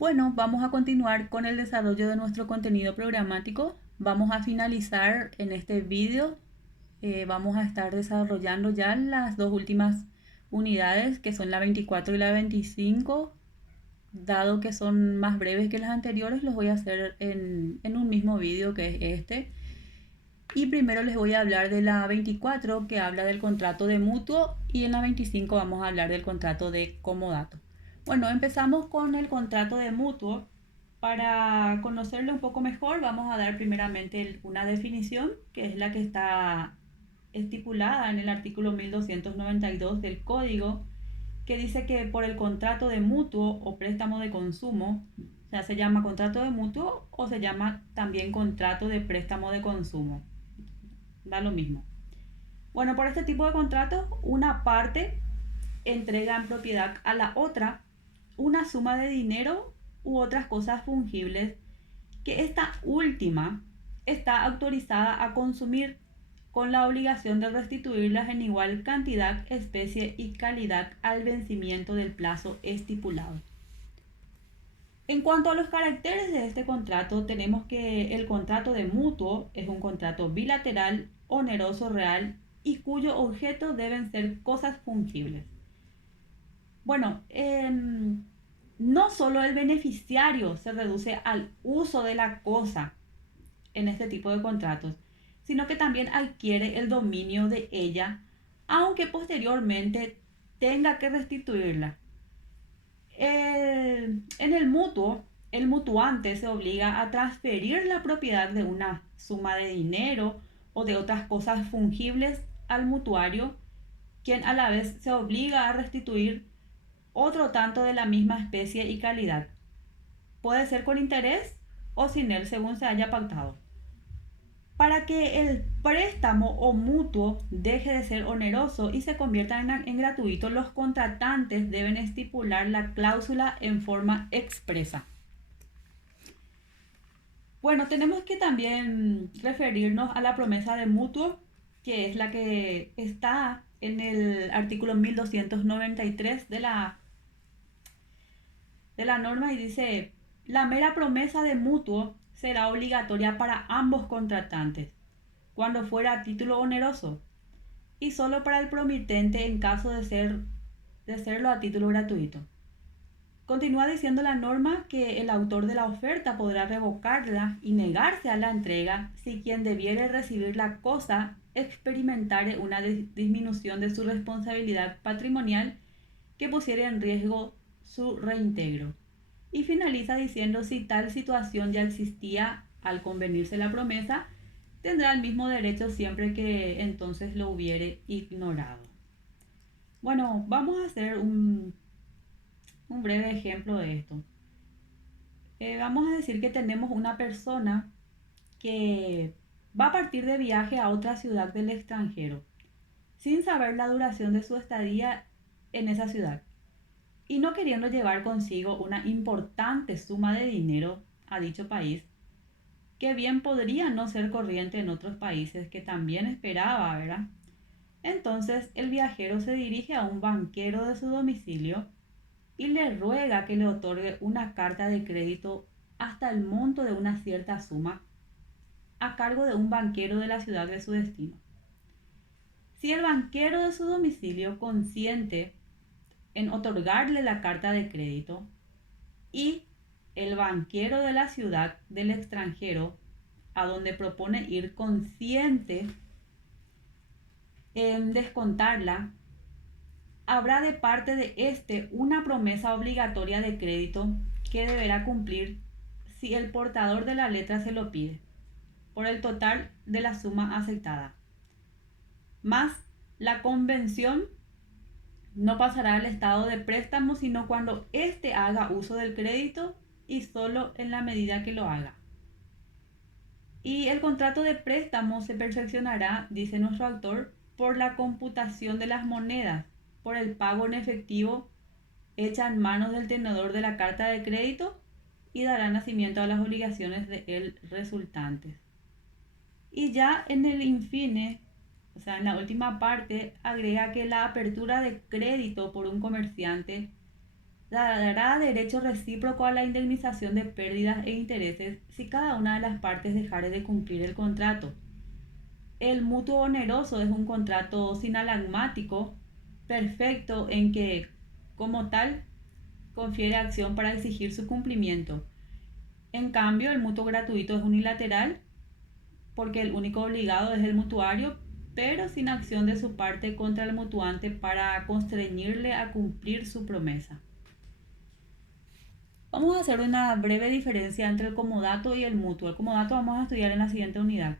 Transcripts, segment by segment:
Bueno, vamos a continuar con el desarrollo de nuestro contenido programático. Vamos a finalizar en este vídeo. Vamos a estar desarrollando ya las dos últimas unidades, que son la 24 y la 25. Dado que son más breves que las anteriores, los voy a hacer en un mismo vídeo, que es este. Y primero les voy a hablar de la 24, que habla del contrato de mutuo, y en la 25 vamos a hablar del contrato de comodato. Bueno, empezamos con el contrato de mutuo. Para conocerlo un poco mejor, vamos a dar primeramente una definición, que es la que está estipulada en el artículo 1292 del Código, que dice que por el contrato de mutuo o préstamo de consumo, o sea, se llama contrato de mutuo o se llama también contrato de préstamo de consumo. Da lo mismo. Bueno, por este tipo de contratos, una parte entrega en propiedad a la otra una suma de dinero u otras cosas fungibles que esta última está autorizada a consumir, con la obligación de restituirlas en igual cantidad, especie y calidad al vencimiento del plazo estipulado. En cuanto a los caracteres de este contrato, tenemos que el contrato de mutuo es un contrato bilateral, oneroso, real y cuyo objeto deben ser cosas fungibles. Bueno, no solo el beneficiario se reduce al uso de la cosa en este tipo de contratos, sino que también adquiere el dominio de ella, aunque posteriormente tenga que restituirla. En el mutuo, el mutuante se obliga a transferir la propiedad de una suma de dinero o de otras cosas fungibles al mutuario, quien a la vez se obliga a restituir otro tanto de la misma especie y calidad. Puede ser con interés o sin él, según se haya pactado. Para que el préstamo o mutuo deje de ser oneroso y se convierta en gratuito, los contratantes deben estipular la cláusula en forma expresa. Bueno, tenemos que también referirnos a la promesa de mutuo, que es la que está en el artículo 1293 de la norma, y dice: la mera promesa de mutuo será obligatoria para ambos contratantes cuando fuera a título oneroso, y solo para el promitente en caso de serlo a título gratuito. Continúa diciendo la norma que el autor de la oferta podrá revocarla y negarse a la entrega si quien debiere recibir la cosa experimentare una disminución de su responsabilidad patrimonial que pusiera en riesgo su reintegro. Y finaliza diciendo: si tal situación ya existía al convenirse la promesa, tendrá el mismo derecho siempre que entonces lo hubiere ignorado. Bueno, vamos a hacer un breve ejemplo de esto. Vamos a decir que tenemos una persona que va a partir de viaje a otra ciudad del extranjero, sin saber la duración de su estadía en esa ciudad, y no queriendo llevar consigo una importante suma de dinero a dicho país, que bien podría no ser corriente en otros países que también esperaba, ¿verdad? Entonces el viajero se dirige a un banquero de su domicilio y le ruega que le otorgue una carta de crédito hasta el monto de una cierta suma a cargo de un banquero de la ciudad de su destino. Si el banquero de su domicilio consiente en otorgarle la carta de crédito y el banquero de la ciudad del extranjero a donde propone ir consiente en descontarla, habrá de parte de éste una promesa obligatoria de crédito que deberá cumplir si el portador de la letra se lo pide, por el total de la suma aceptada. Más la convención no pasará al estado de préstamo sino cuando éste haga uso del crédito y solo en la medida que lo haga. Y el contrato de préstamo se perfeccionará, dice nuestro autor, por la computación de las monedas, por el pago en efectivo hecha en manos del tenedor de la carta de crédito, y dará nacimiento a las obligaciones de él resultantes. Y ya en el infine, o sea, en la última parte, agrega que la apertura de crédito por un comerciante dará derecho recíproco a la indemnización de pérdidas e intereses si cada una de las partes dejare de cumplir el contrato. El mutuo oneroso es un contrato sinalagmático perfecto en que, como tal, confiere acción para exigir su cumplimiento. En cambio, el mutuo gratuito es unilateral porque el único obligado es el mutuario, pero sin acción de su parte contra el mutuante para constreñirle a cumplir su promesa. Vamos a hacer una breve diferencia entre el comodato y el mutuo. El comodato vamos a estudiar en la siguiente unidad,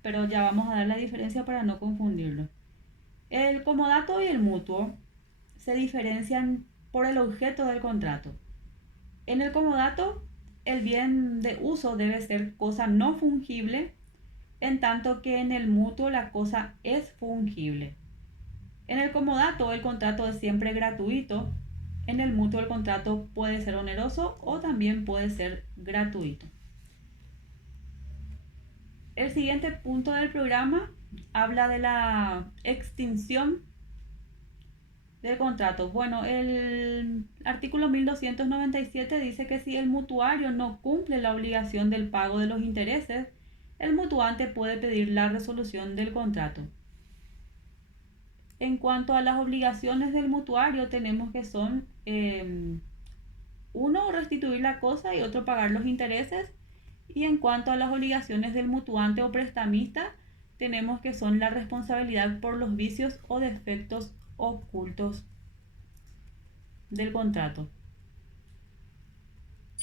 pero ya vamos a dar la diferencia para no confundirlo. El comodato y el mutuo se diferencian por el objeto del contrato. En el comodato, el bien de uso debe ser cosa no fungible, en tanto que en el mutuo la cosa es fungible. En el comodato, el contrato es siempre gratuito. En el mutuo, el contrato puede ser oneroso o también puede ser gratuito. El siguiente punto del programa habla de la extinción del contrato. Bueno, el artículo 1297 dice que si el mutuario no cumple la obligación del pago de los intereses, el mutuante puede pedir la resolución del contrato. En cuanto a las obligaciones del mutuario, tenemos que son uno, restituir la cosa y otro, pagar los intereses. Y en cuanto a las obligaciones del mutuante o prestamista, tenemos que son la responsabilidad por los vicios o defectos ocultos del contrato.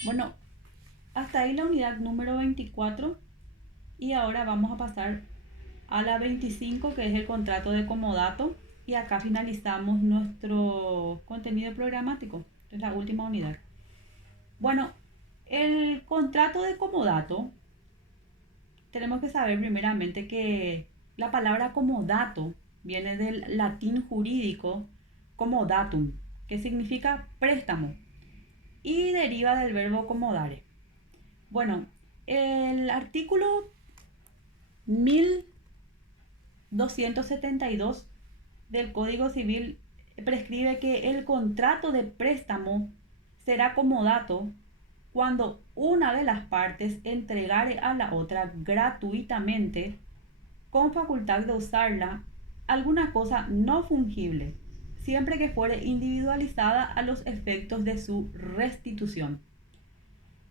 Bueno, hasta ahí la unidad número 24 y ahora vamos a pasar a la 25, que es el contrato de comodato, y acá finalizamos nuestro contenido programático. Es la última unidad. Bueno, el contrato de comodato, tenemos que saber primeramente que la palabra comodato viene del latín jurídico comodatum, que significa préstamo, y deriva del verbo comodare. Bueno, el artículo 1272 del Código Civil prescribe que el contrato de préstamo será comodato cuando una de las partes entregare a la otra gratuitamente, con facultad de usarla, alguna cosa no fungible, siempre que fuere individualizada a los efectos de su restitución.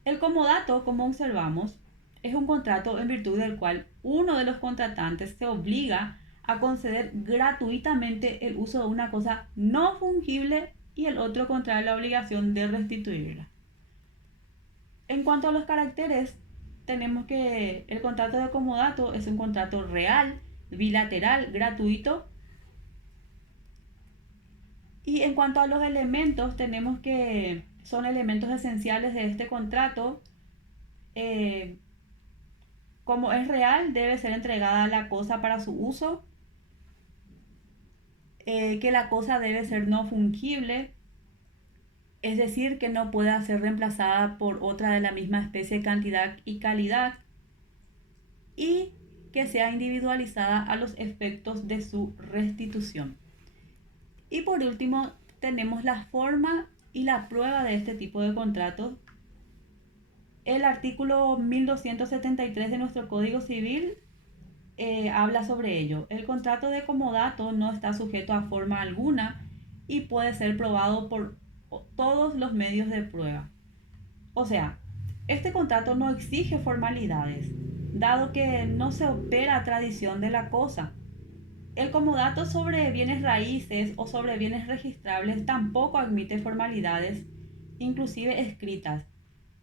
El comodato, como observamos, es un contrato en virtud del cual uno de los contratantes se obliga a conceder gratuitamente el uso de una cosa no fungible y el otro contrae la obligación de restituirla. En cuanto a los caracteres, tenemos que el contrato de comodato es un contrato real, bilateral, gratuito. Y en cuanto a los elementos, tenemos que son elementos esenciales de este contrato. Como es real, debe ser entregada la cosa para su uso, que la cosa debe ser no fungible, es decir, que no pueda ser reemplazada por otra de la misma especie, cantidad y calidad, y que sea individualizada a los efectos de su restitución. Y por último, tenemos la forma y la prueba de este tipo de contratos. El artículo 1273 de nuestro Código Civil habla sobre ello. El contrato de comodato no está sujeto a forma alguna y puede ser probado por todos los medios de prueba. O sea, este contrato no exige formalidades, dado que no se opera tradición de la cosa. El comodato sobre bienes raíces o sobre bienes registrables tampoco admite formalidades, inclusive escritas.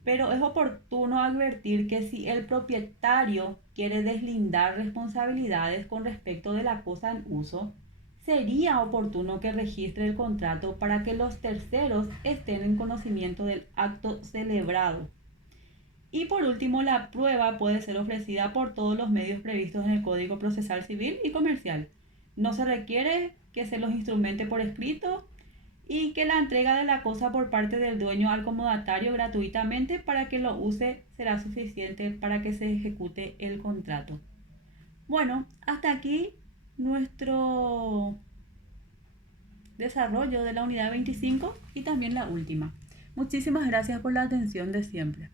Pero es oportuno advertir que si el propietario quiere deslindar responsabilidades con respecto de la cosa en uso, sería oportuno que registre el contrato para que los terceros estén en conocimiento del acto celebrado. Y por último, la prueba puede ser ofrecida por todos los medios previstos en el Código Procesal Civil y Comercial. No se requiere que se los instrumente por escrito y que la entrega de la cosa por parte del dueño al comodatario gratuitamente para que lo use será suficiente para que se ejecute el contrato. Bueno, hasta aquí nuestro desarrollo de la unidad 25 y también la última. Muchísimas gracias por la atención de siempre.